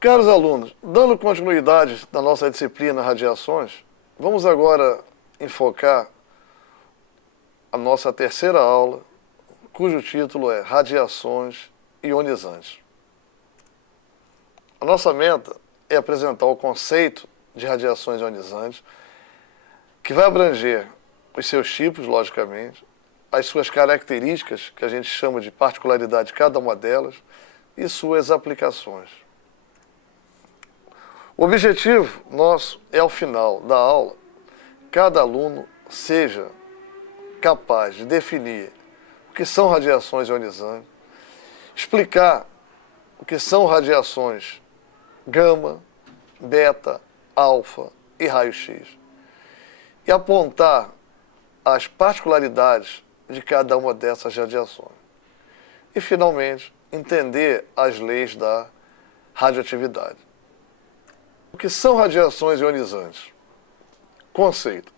Caros alunos, dando continuidade na nossa disciplina Radiações, vamos agora enfocar a nossa terceira aula, cujo título é Radiações Ionizantes. A nossa meta é apresentar o conceito de radiações ionizantes, que vai abranger os seus tipos, logicamente, as suas características, que a gente chama de particularidade de cada uma delas, e suas aplicações. O objetivo nosso é, ao final da aula, cada aluno seja capaz de definir o que são radiações ionizantes, explicar o que são radiações gama, beta, alfa e raio-x, e apontar as particularidades de cada uma dessas radiações. E, finalmente, entender as leis da radioatividade. O que são radiações ionizantes? Conceito.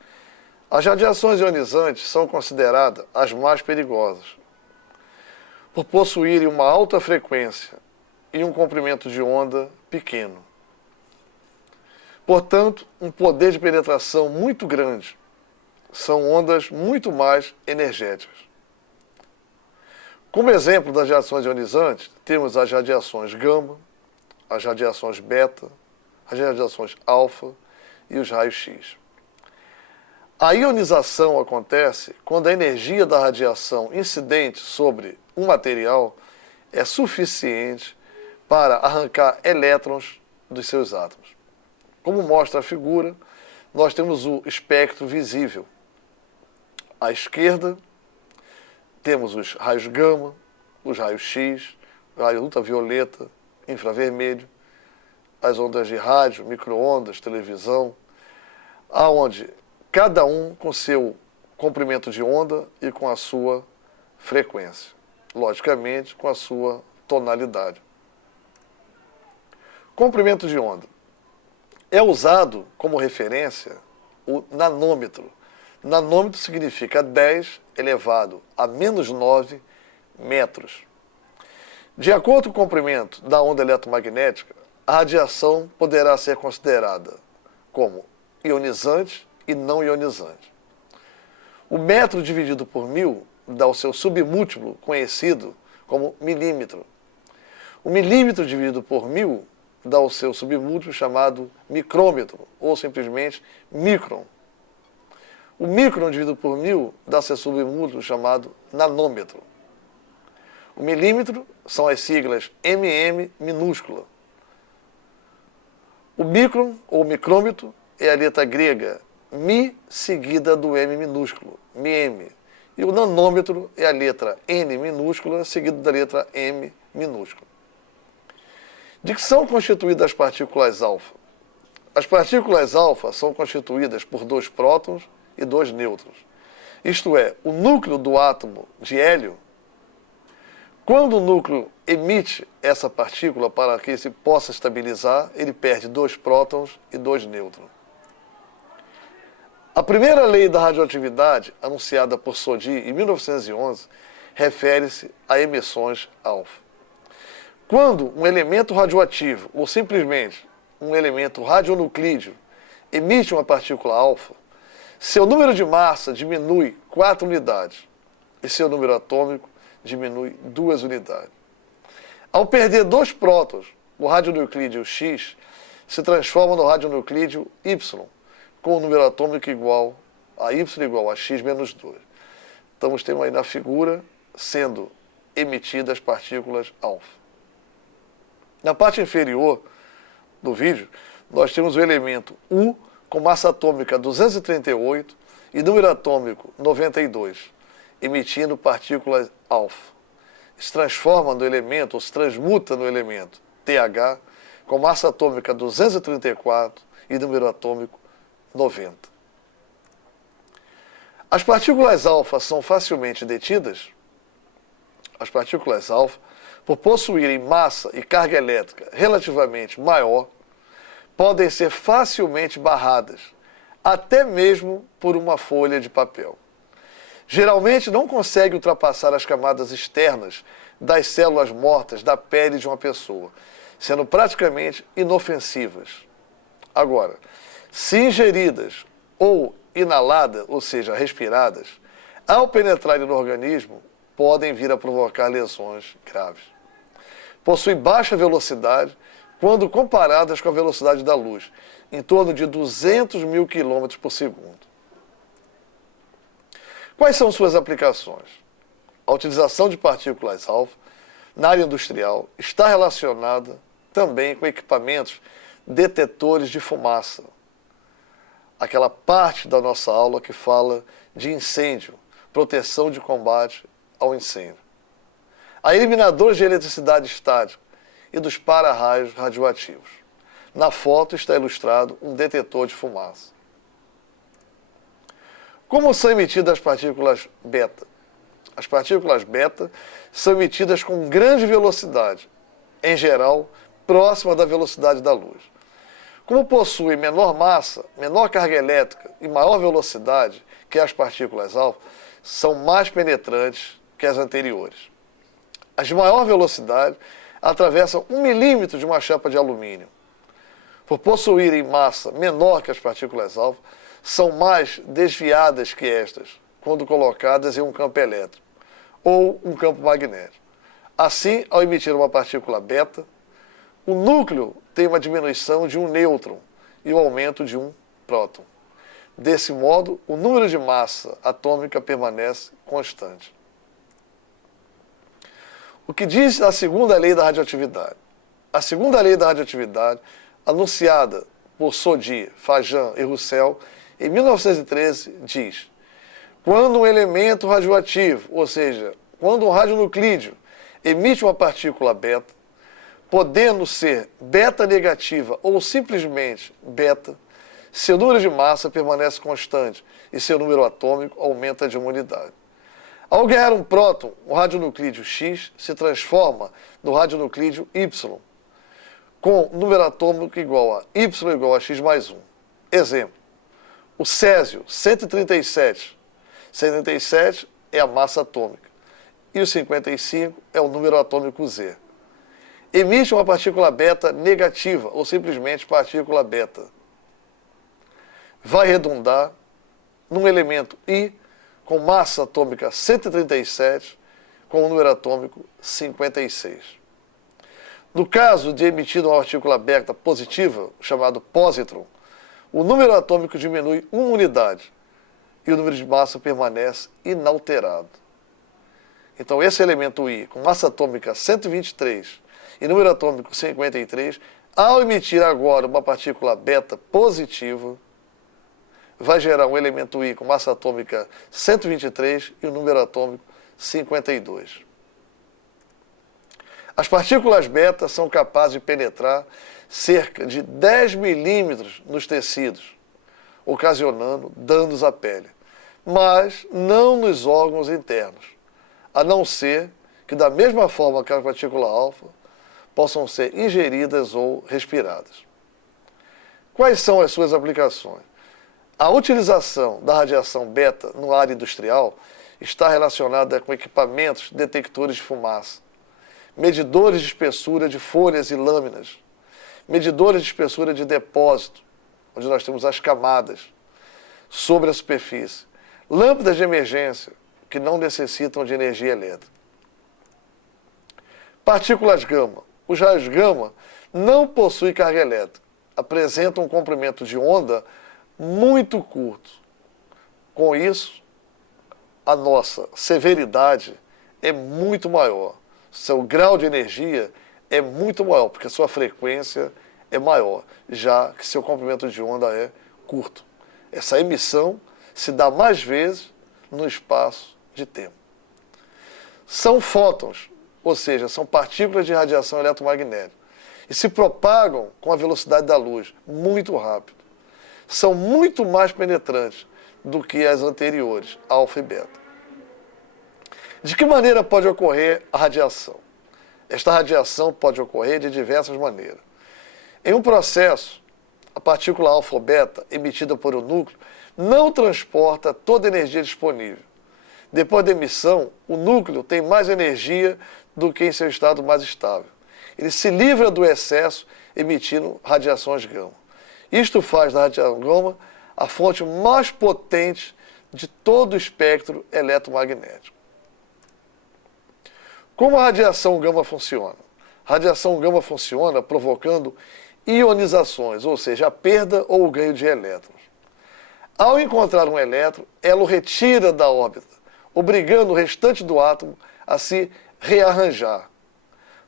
As radiações ionizantes são consideradas as mais perigosas, por possuírem uma alta frequência e um comprimento de onda pequeno. Portanto, um poder de penetração muito grande. São ondas muito mais energéticas. Como exemplo das radiações ionizantes, temos as radiações gama, as radiações beta, as radiações alfa e os raios-x. A ionização acontece quando a energia da radiação incidente sobre um material é suficiente para arrancar elétrons dos seus átomos. Como mostra a figura, nós temos o espectro visível. À esquerda, temos os raios gama, os raios X, raio ultravioleta, infravermelho, as ondas de rádio, micro-ondas, televisão, aonde cada um com seu comprimento de onda e com a sua frequência, logicamente com a sua tonalidade. Comprimento de onda. É usado como referência o nanômetro. Nanômetro significa 10 elevado a menos 9 metros. De acordo com o comprimento da onda eletromagnética, a radiação poderá ser considerada como ionizante e não ionizante. O metro dividido por 1000 dá o seu submúltiplo, conhecido como milímetro. O milímetro dividido por 1000 dá o seu submúltiplo chamado micrômetro, ou simplesmente micron. O micron dividido por 1000 dá seu submúltiplo chamado nanômetro. O milímetro são as siglas mm minúscula. O micron, ou micrômetro, é a letra grega mi seguida do m minúsculo, mm. E o nanômetro é a letra n minúscula seguida da letra m minúscula. De que são constituídas as partículas alfa? As partículas alfa são constituídas por 2 prótons e 2 nêutrons. Isto é, o núcleo do átomo de hélio, quando o núcleo emite essa partícula para que se possa estabilizar, ele perde 2 prótons e 2 nêutrons. A primeira lei da radioatividade, anunciada por Soddy em 1911, refere-se a emissões alfa. Quando um elemento radioativo, ou simplesmente um elemento radionuclídeo, emite uma partícula alfa, seu número de massa diminui 4 unidades e seu número atômico diminui 2 unidades. Ao perder 2 prótons, o radionuclídeo X se transforma no radionuclídeo Y, com o número atômico igual a Y igual a X menos 2. Estamos tendo aí na figura sendo emitidas as partículas alfa. Na parte inferior do vídeo, nós temos o elemento U com massa atômica 238 e número atômico 92, emitindo partículas alfa. Se transforma no elemento, ou se transmuta no elemento TH, com massa atômica 234 e número atômico 90. As partículas alfa são facilmente detidas. As partículas alfa, por possuírem massa e carga elétrica relativamente maior, podem ser facilmente barradas, até mesmo por uma folha de papel. Geralmente não consegue ultrapassar as camadas externas das células mortas da pele de uma pessoa, sendo praticamente inofensivas. Agora, se ingeridas ou inaladas, ou seja, respiradas, ao penetrarem no organismo, podem vir a provocar lesões graves. Possuem baixa velocidade quando comparadas com a velocidade da luz, em torno de 200 mil km por segundo. Quais são suas aplicações? A utilização de partículas-alfa na área industrial está relacionada também com equipamentos detetores de fumaça. Aquela parte da nossa aula que fala de incêndio, proteção de combate ao incêndio. A eliminadores de eletricidade estática e dos para-raios radioativos. Na foto está ilustrado um detetor de fumaça. Como são emitidas as partículas beta? As partículas beta são emitidas com grande velocidade, em geral, próxima da velocidade da luz. Como possuem menor massa, menor carga elétrica e maior velocidade que as partículas alfa, são mais penetrantes que as anteriores. As de maior velocidade atravessam 1 milímetro de uma chapa de alumínio. Por possuírem massa menor que as partículas alfa, são mais desviadas que estas, quando colocadas em um campo elétrico ou um campo magnético. Assim, ao emitir uma partícula beta, o núcleo tem uma diminuição de um nêutron e o aumento de um próton. Desse modo, o número de massa atômica permanece constante. O que diz a segunda lei da radioatividade? A segunda lei da radioatividade, anunciada por Soddy, Fajan e Roussel em 1913, diz: quando um elemento radioativo, ou seja, quando um radionuclídeo emite uma partícula beta, podendo ser beta negativa ou simplesmente beta, seu número de massa permanece constante e seu número atômico aumenta de uma unidade. Ao ganhar um próton, o radionuclídeo X se transforma no radionuclídeo Y, com número atômico igual a Y igual a X mais 1. Exemplo, o césio 137. 137 é a massa atômica e o 55 é o número atômico Z. Emite uma partícula beta negativa ou simplesmente partícula beta. Vai redundar num elemento I com massa atômica 137 com o número atômico 56. No caso de emitida uma partícula beta positiva, chamado pósitron, o número atômico diminui uma unidade e o número de massa permanece inalterado. Então, esse elemento I, com massa atômica 123 e número atômico 53, ao emitir agora uma partícula beta positiva, vai gerar um elemento I com massa atômica 123 e o número atômico 52. As partículas beta são capazes de penetrar cerca de 10 milímetros nos tecidos, ocasionando danos à pele, mas não nos órgãos internos, a não ser que, da mesma forma que a partícula alfa, possam ser ingeridas ou respiradas. Quais são as suas aplicações? A utilização da radiação beta no área industrial está relacionada com equipamentos detectores de fumaça, medidores de espessura de folhas e lâminas, medidores de espessura de depósito, onde nós temos as camadas sobre a superfície, lâmpadas de emergência, que não necessitam de energia elétrica. Partículas gama. Os raios gama não possuem carga elétrica, apresentam um comprimento de onda muito curto. Com isso, a nossa severidade é muito maior. Seu grau de energia é muito maior, porque a sua frequência é maior, já que seu comprimento de onda é curto. Essa emissão se dá mais vezes no espaço de tempo. São fótons, ou seja, são partículas de radiação eletromagnética, e se propagam com a velocidade da luz, muito rápido. São muito mais penetrantes do que as anteriores, alfa e beta. De que maneira pode ocorrer a radiação? Esta radiação pode ocorrer de diversas maneiras. Em um processo, a partícula alfa ou beta, emitida por um núcleo, não transporta toda a energia disponível. Depois da emissão, o núcleo tem mais energia do que em seu estado mais estável. ele se livra do excesso emitindo radiações gama. Isto faz da radiação gama a fonte mais potente de todo o espectro eletromagnético. Como a radiação gama funciona? A radiação gama funciona provocando ionizações, ou seja, a perda ou o ganho de elétrons. Ao encontrar um elétron, ela o retira da órbita, obrigando o restante do átomo a se rearranjar.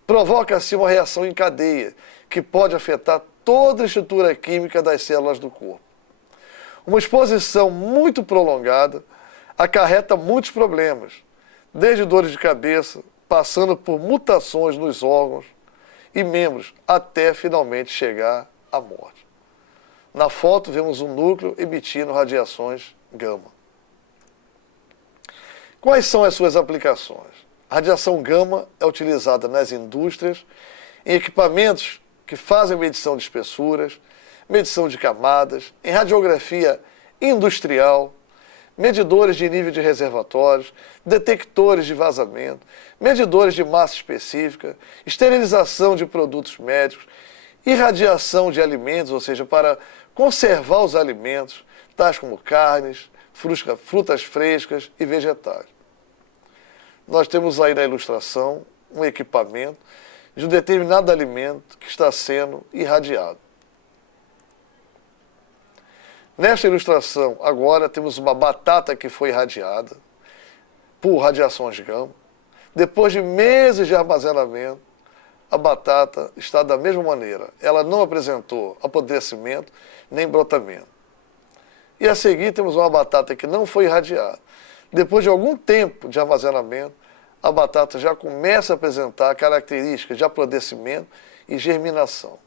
Provoca assim uma reação em cadeia, que pode afetar toda a estrutura química das células do corpo. Uma exposição muito prolongada acarreta muitos problemas, desde dores de cabeça, passando por mutações nos órgãos e membros, até finalmente chegar à morte. Na foto vemos um núcleo emitindo radiações gama. Quais são as suas aplicações? A radiação gama é utilizada nas indústrias, em equipamentos que fazem medição de espessuras, medição de camadas, em radiografia industrial, medidores de nível de reservatórios, detectores de vazamento, medidores de massa específica, esterilização de produtos médicos, irradiação de alimentos, ou seja, para conservar os alimentos, tais como carnes, frutas frescas e vegetais. Nós temos aí na ilustração um equipamento de um determinado alimento que está sendo irradiado. Nesta ilustração, agora, temos uma batata que foi irradiada por radiações gama. Depois de meses de armazenamento, a batata está da mesma maneira. Ela não apresentou apodrecimento nem brotamento. E a seguir temos uma batata que não foi irradiada. Depois de algum tempo de armazenamento, a batata já começa a apresentar características de apodrecimento e germinação.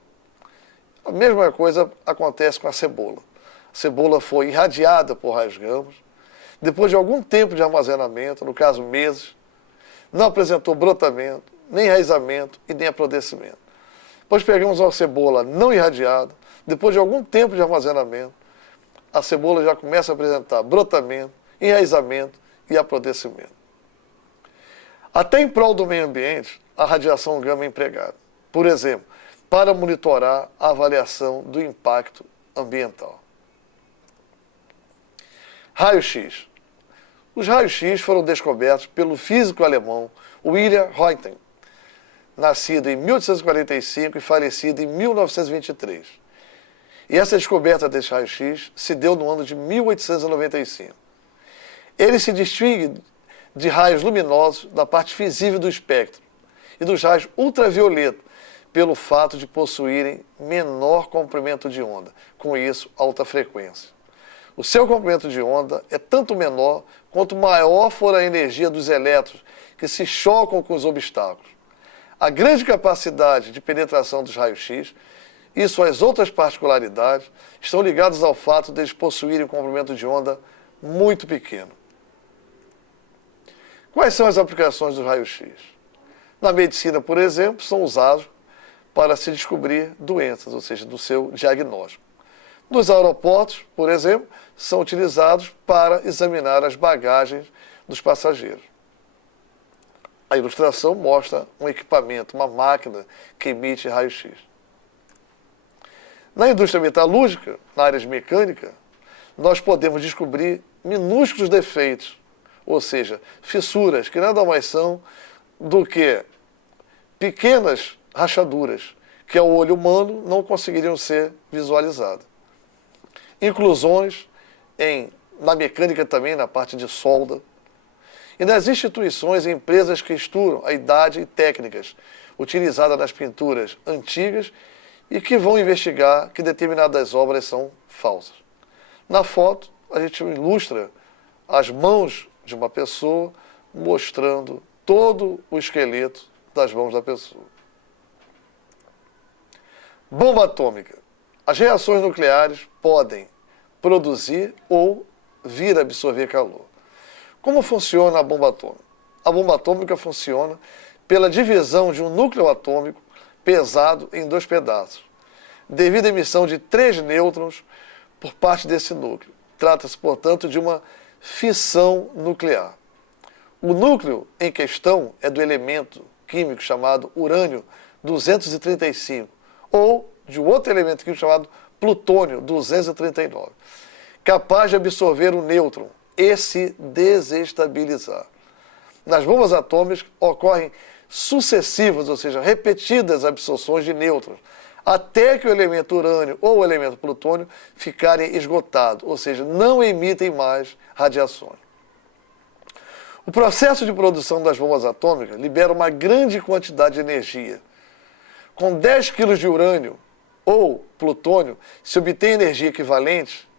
A mesma coisa acontece com a cebola. A cebola foi irradiada por raios gama. Depois de algum tempo de armazenamento, no caso meses, não apresentou brotamento, nem enraizamento e nem apodrecimento. Depois pegamos uma cebola não irradiada, depois de algum tempo de armazenamento, a cebola já começa a apresentar brotamento, enraizamento e apodrecimento. Até em prol do meio ambiente, a radiação gama é empregada. Por exemplo, para monitorar a avaliação do impacto ambiental. Raio-X. Os raios-X foram descobertos pelo físico alemão Wilhelm Röntgen, nascido em 1845 e falecido em 1923. E essa descoberta desse raio-X se deu no ano de 1895. Ele se distingue de raios luminosos da parte visível do espectro e dos raios ultravioleta pelo fato de possuírem menor comprimento de onda, com isso, alta frequência. O seu comprimento de onda é tanto menor quanto maior for a energia dos elétrons que se chocam com os obstáculos. A grande capacidade de penetração dos raios-X e suas outras particularidades estão ligadas ao fato de eles possuírem um comprimento de onda muito pequeno. Quais são as aplicações dos raios-X? Na medicina, por exemplo, são usados para se descobrir doenças, ou seja, do seu diagnóstico. Nos aeroportos, por exemplo, são utilizados para examinar as bagagens dos passageiros. A ilustração mostra um equipamento, uma máquina que emite raio-X. Na indústria metalúrgica, na área de mecânica, nós podemos descobrir minúsculos defeitos, ou seja, fissuras, que nada mais são do que pequenas rachaduras, que ao olho humano não conseguiriam ser visualizadas. Inclusões na mecânica também, na parte de solda. E nas instituições e empresas que estudam a idade e técnicas utilizadas nas pinturas antigas e que vão investigar que determinadas obras são falsas. Na foto, a gente ilustra as mãos de uma pessoa mostrando todo o esqueleto das mãos da pessoa. Bomba atômica. As reações nucleares podem produzir ou vir a absorver calor. Como funciona a bomba atômica? A bomba atômica funciona pela divisão de um núcleo atômico pesado em dois pedaços, devido à emissão de 3 nêutrons por parte desse núcleo. Trata-se, portanto, de uma fissão nuclear. O núcleo em questão é do elemento químico chamado urânio 235, ou de um outro elemento químico chamado plutônio 239, capaz de absorver o nêutron e se desestabilizar. Nas bombas atômicas ocorrem sucessivas, ou seja, repetidas absorções de nêutrons, até que o elemento urânio ou o elemento plutônio ficarem esgotados, ou seja, não emitem mais radiações. O processo de produção das bombas atômicas libera uma grande quantidade de energia. Com 10 kg de urânio ou plutônio, se obtém energia equivalente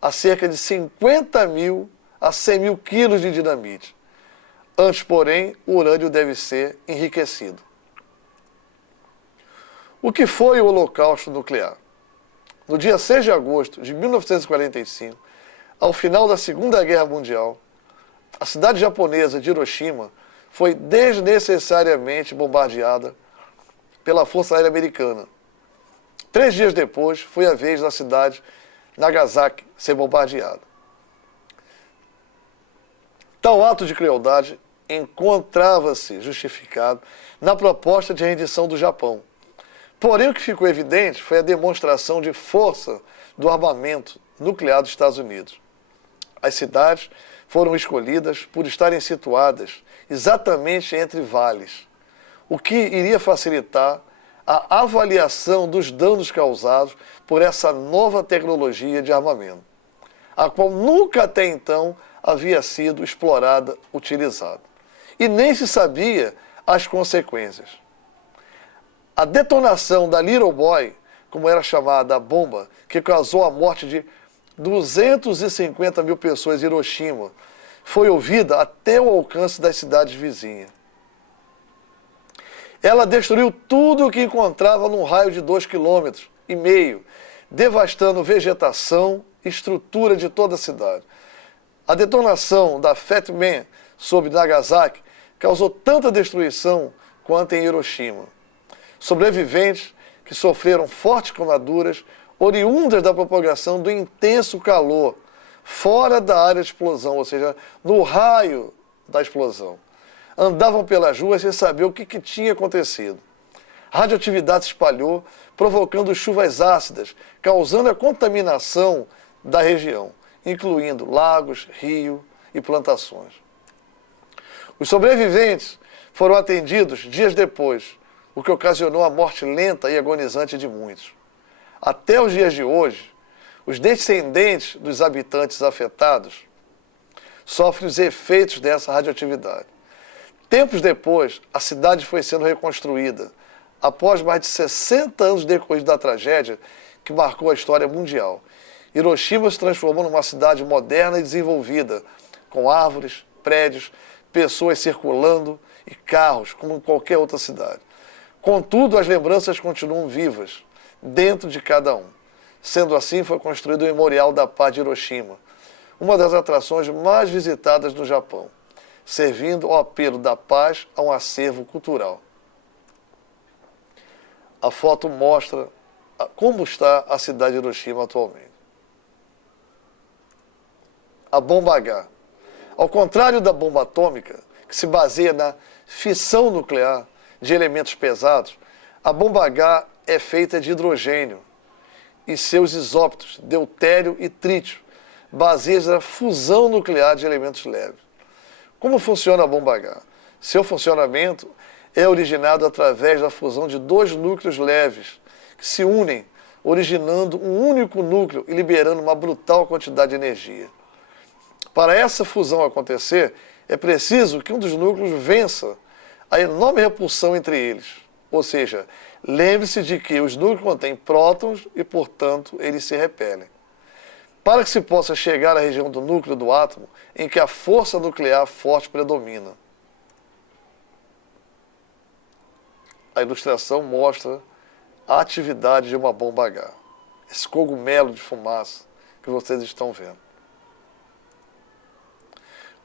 a cerca de 50.000 a 100.000 kg de dinamite. Antes, porém, o urânio deve ser enriquecido. O que foi o Holocausto Nuclear? No dia 6 de agosto de 1945, ao final da Segunda Guerra Mundial, a cidade japonesa de Hiroshima foi desnecessariamente bombardeada pela Força Aérea Americana. 3 dias depois, foi a vez da cidade Nagasaki ser bombardeada. Tal ato de crueldade encontrava-se justificado na proposta de rendição do Japão. Porém, o que ficou evidente foi a demonstração de força do armamento nuclear dos Estados Unidos. As cidades foram escolhidas por estarem situadas exatamente entre vales, o que iria facilitar a avaliação dos danos causados por essa nova tecnologia de armamento, a qual nunca até então havia sido explorada, utilizada. E nem se sabia as consequências. A detonação da Little Boy, como era chamada a bomba, que causou a morte de 250.000 pessoas em Hiroshima, foi ouvida até o alcance das cidades vizinhas. Ela destruiu tudo o que encontrava num raio de 2,5 km, devastando vegetação e estrutura de toda a cidade. A detonação da Fat Man sobre Nagasaki causou tanta destruição quanto em Hiroshima. Sobreviventes que sofreram fortes queimaduras oriundas da propagação do intenso calor fora da área de explosão, ou seja, no raio da explosão. Andavam pelas ruas sem saber o que tinha acontecido. A radioatividade se espalhou, provocando chuvas ácidas, causando a contaminação da região, incluindo lagos, rios e plantações. Os sobreviventes foram atendidos dias depois, o que ocasionou a morte lenta e agonizante de muitos. Até os dias de hoje, os descendentes dos habitantes afetados sofrem os efeitos dessa radioatividade. Tempos depois, a cidade foi sendo reconstruída, após mais de 60 anos decorridos da tragédia que marcou a história mundial. Hiroshima se transformou numa cidade moderna e desenvolvida, com árvores, prédios, pessoas circulando e carros, como em qualquer outra cidade. Contudo, as lembranças continuam vivas, dentro de cada um. Sendo assim, foi construído o Memorial da Paz de Hiroshima, uma das atrações mais visitadas no Japão, servindo ao apelo da paz a um acervo cultural. A foto mostra como está a cidade de Hiroshima atualmente. A bomba H. Ao contrário da bomba atômica, que se baseia na fissão nuclear de elementos pesados, a bomba H é feita de hidrogênio e seus isótopos, deutério e trítio, baseiam na fusão nuclear de elementos leves. Como funciona a bomba H? Seu funcionamento é originado através da fusão de 2 núcleos leves, que se unem, originando um único núcleo e liberando uma brutal quantidade de energia. Para essa fusão acontecer, é preciso que um dos núcleos vença a enorme repulsão entre eles. Ou seja, lembre-se de que os núcleos contêm prótons e, portanto, eles se repelem. Para que se possa chegar à região do núcleo do átomo em que a força nuclear forte predomina. A ilustração mostra a atividade de uma bomba H. Esse cogumelo de fumaça que vocês estão vendo.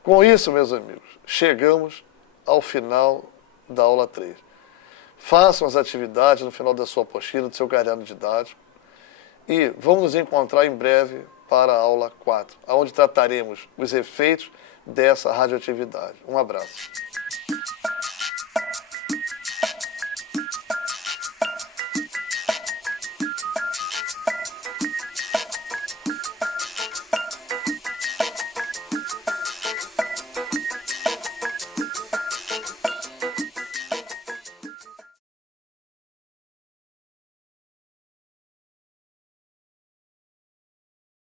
Com isso, meus amigos, chegamos ao final da aula 3. Façam as atividades no final da sua apostila, do seu caderno didático. E vamos nos encontrar em breve para a aula 4, onde trataremos os efeitos dessa radioatividade. Um abraço.